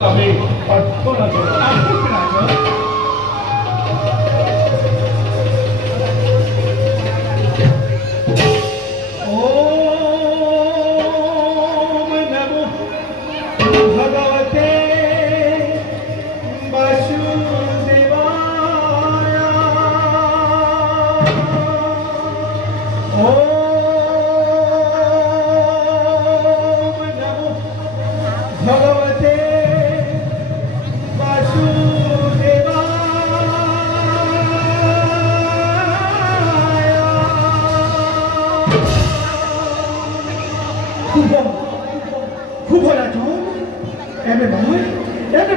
আমি প্রার্থনা করি। ওম নমো ভগবতে বাসুদেবায়। ওম নমো ভগবতে খুব রাজন এমে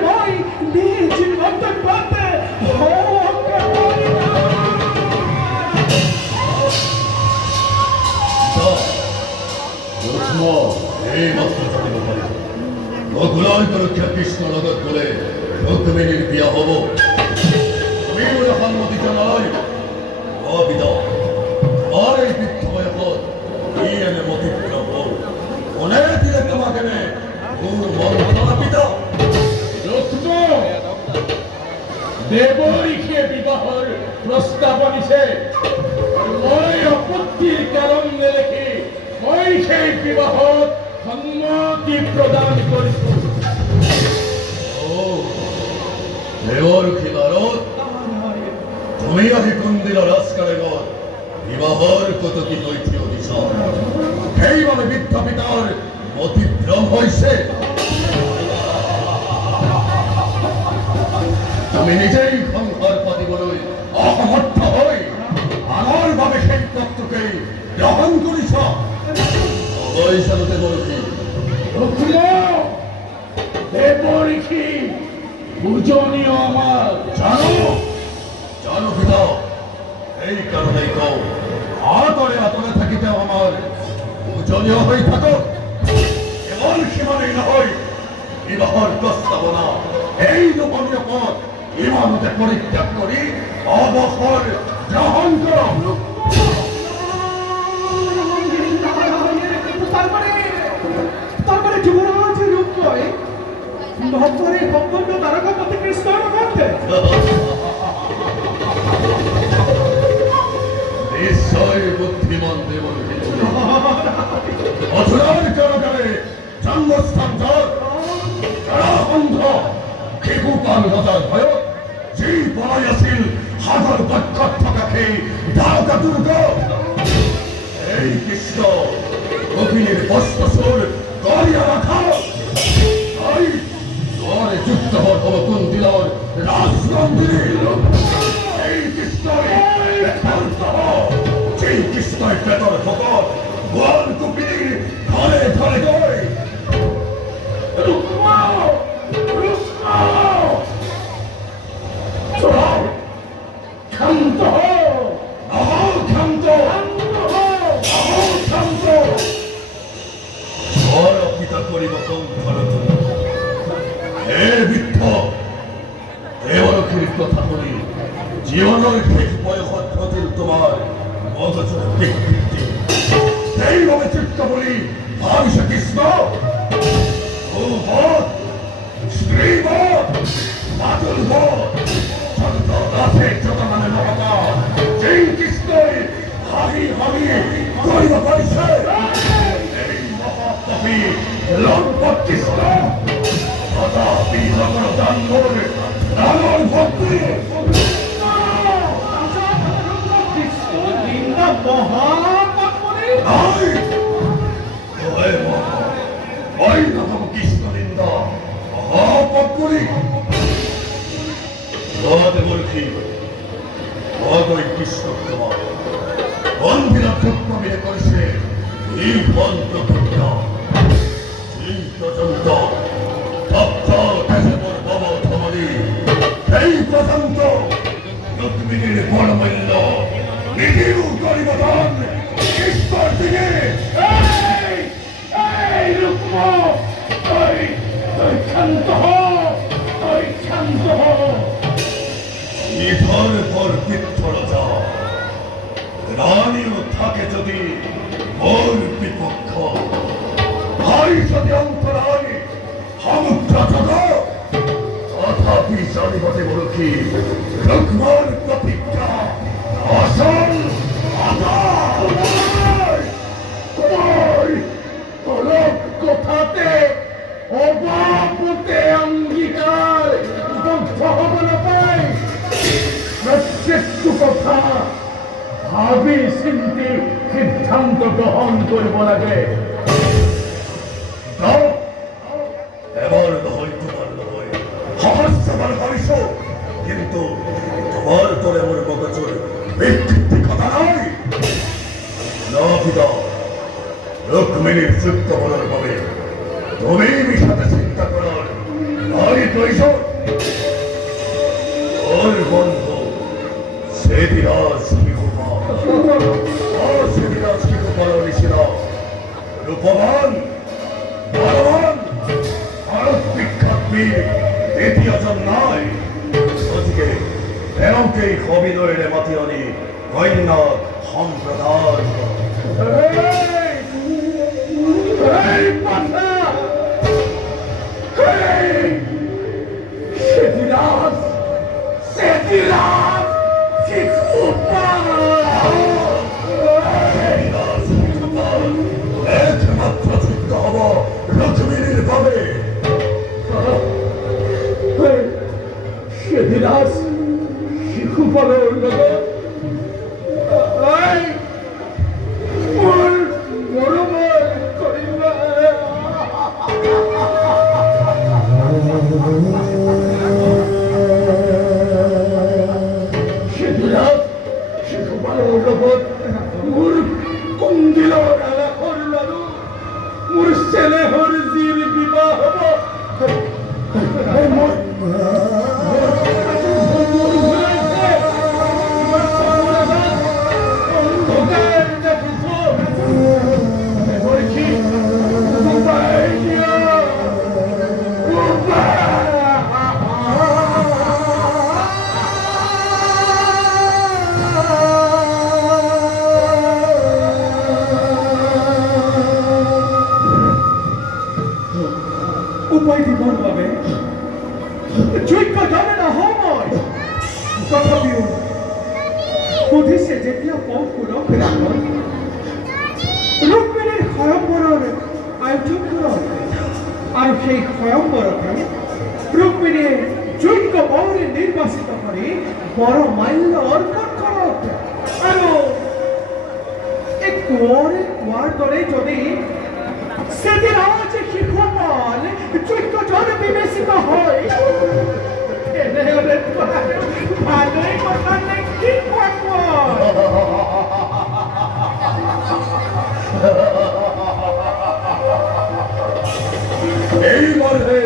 ভাই নিজ মতন পাতে এই মাত্র জানিব পারিব রঘুরায় পরীক্ষা কৃষ্ণনগর করে রুক্মিণীর বিয়া হব। তুমি সম্মতি জানাই অবিদা আর এই বৃদ্ধ বয়সত কি এনে মতিক্রম হল মনে দিলে তোমাকে পিতা রত্ন দেবরীকে বিবাহর প্রস্তাব আনিছে। মই আপত্তির কারণ নেলেখি মই সেই বিবাহত সম্মতি প্রদান কৰিছো। দেৱৰ খিলাৰত তুমি আহি কুন্দিল ৰাজকাৰেগত বিবাহৰ কতকি হৈ থিয় দিছ। সেইবাবে বৃদ্ধ পিতাৰ মতিভ্ৰম হৈছে। তুমি নিজেই সংসাৰ পাতিবলৈ অসমৰ্থ হৈ আনৰ বাবে সেই পত্ৰকেই গ্ৰহণ কৰিছ। অৱশ্যে বৰষী দেবরীকে পূজনীয় আমার জানো পিতা, এই কারণেই কও আতরে আতরে থাকিতে আমার পূজনীয় হয়ে থাকো। কেবল সীমানেই নহয় বিবাহর প্রস্তাবনা এই লোকনীয় পথ ইমানতে পরিত্যাগ করি অবসর গ্রহণ করো। তারপরে যুবরাজ রূপকয় ভক্তরে সম্পন্ন তারকাপতি কৃষ্ণ করতে নিশ্চয় বুদ্ধিমান দেবর অধুরার কারাগারে জন্মস্থান যার কারাবন্ধ খেকুপান হতার ভয় যে পড়াই আছিল হাজার বক্ষর থকা খেয়ে দ্বারকা দুর্গ। এই কৃষ্ণ অগ্নির বস্ত্রসুর গড়িয়া রাখা তাই দ্বারে যুক্ত হওয়ার অবকুন দিল রাজমন্দিরে। এই কৃষ্ণই যেই কৃষ্ণই পেটর ভকত গোয়াল কুপিনীর ঘরে ঘরে গয় ক্ষান্ত করিব হে বৃদ্ধ দেবরক্ষীর কথা বলি জীবনের শেষ বয়সত ঘটিল তোমার মগজের বিকৃতি। সেইভাবে চিত্ত বলি ভাবিস কৃষ্ণ স্ত্রীবধ বাতুলবধ যত রাতে যত মানে নবতা সেই কৃষ্ণই হাবি হাবি করিব পারিছে। এই মহাপাপী লম্পট কৃষ্ণ তথাপি নগর দাঙ্গর রাগর ভক্তি কৃষ্ণ নিন্দা মহাপাপী বলছি কৃষ্ণ তোমার বন্ধুরা দুঃখ মিলে করেছে এই মন্ত্র পর্যন্ত এই পর্যন্ত রুক্মিণীর বড়মূল্য নিধির পরিবর্তন ঈশ্বর দিকে শান্ত ইধর পর পিত্তরতা রানীও থাকে যদি মোর বিপক্ষ ভাই যদি অন্তরায় সমুদ্র জগৎ তথাপি জানিবতে বলো কি রকমার প্রতিজ্ঞা আসল অলক কথাতে অবাপুতে অঙ্গীকার বদ্ধ হব না পাই প্রত্যেকটু কথা ভাবি চিন্তি সিদ্ধান্ত গ্রহণ করব লাগে এবার নহয় তোমার নহয় সহস্রবার ভাবিস কিন্তু তোমার তোরে মোর মগজুর ব্যক্তিত্ব কথা নয় না পিতা রুক্মিণীর যুক্ত বলার পাবে তুমি বিষাদে চিন্তা করার নাই প্রয়োজন ওর বন্ধু সেদিরাজ বিহুমা সেদিরাজ কিন্তু বড় নিশিরা রূপবান বলবান ভারত বিখ্যাত বীর দ্বিতীয়জন নয় ওদিকে এরমকেই কবিনয়নে মাতিয়ানি কন্যা সম্প্রদায় সেদিরাজ সেদিরাজ একমাত্র যুদ্ধ হব রুক্মিণীর ভাবে সেদিরাজ শিশু পালন সেদিরাজ শিশু পালন মোর কুন্দিল ডালা করলালু মোর ছেলে হরিজির বিবাহ উপায় জীবন পাবে যোগ্য জানে না হয় তথাপিও বুধিছে যেতিয়া পথপুৰক ৰুক্মিণীৰ স্বয়ম্বৰৰ আয়োজন কৰক আৰু সেই স্বয়ম্বৰতে ৰুক্মিণীয়ে যোগ্য বৰে নিৰ্বাচিত কৰি বৰ মাল্য অৰ্পণ কৰক আৰু এই কোৱাৰ দৰে যদি সেদিরাজ শিশুপাল যোগ্য জন বিবেচিত হয় ভালোই কথা নেই কি করব এই মর্মে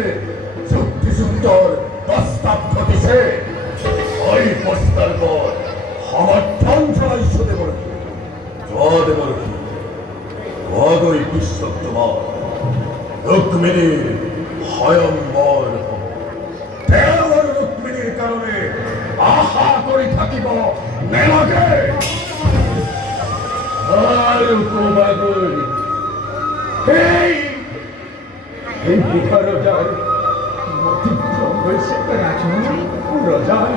যুক্তিযুক্তর প্রস্তাব ঘটিছে ওই প্রস্তার পর সমর্থন চলাইছ দেবর দেবর অগৈ বিশ্বত্তমা রুক্মিণীর স্বয়ম্বর দেওয়ার রুক্মিণীর কারণে আশা করি থাকিব নেলাগে আর কুমাগৈ এই রজার অতিক্রম হয়েছে রজার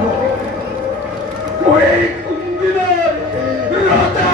ওই কুন্দিনার রাজা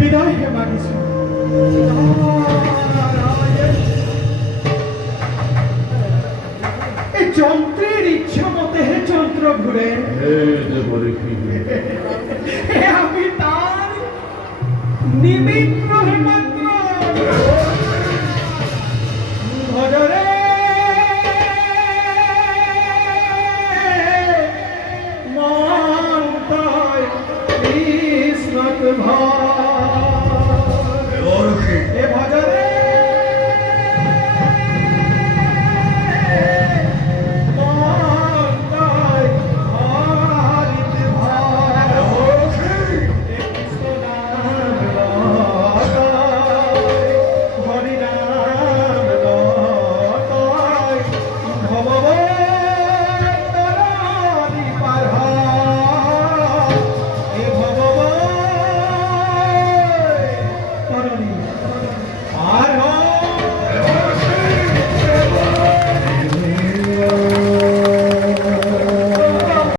বিদায় হে মাগিছো এই যন্ত্রের ইচ্ছা মতে হে যন্ত্র ঘুরে আমি তার নিমিত্ত হে মাত্র